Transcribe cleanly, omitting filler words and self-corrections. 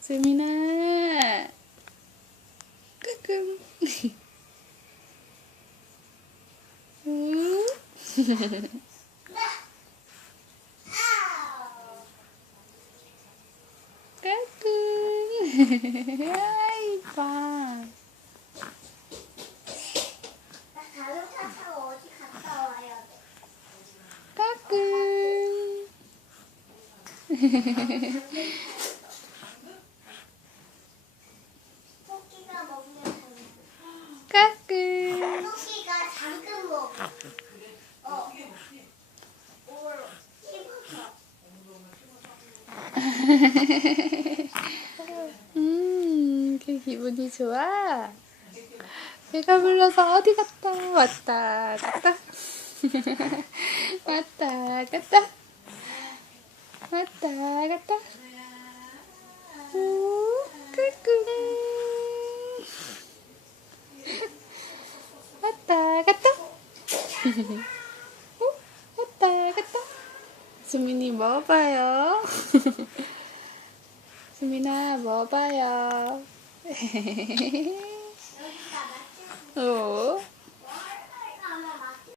수민아, 끄끔. 까꿍. 아이, 봐. 나 자동차 타고 어디 갔다 와야 돼. 까꿍. 토끼가 먹는 당근. 까꿍. 토끼가 당근 먹어. 씹어서. 그 기분이 좋아. 배가 불러서 어디 갔다 왔다 갔다 왔다 갔다 왔다 갔다. 오, 끄끄. 왔다 갔다. 오, 왔다 갔다. 수민이 먹어봐요. 수민아 먹어봐요. 여기가 맛있어. 오.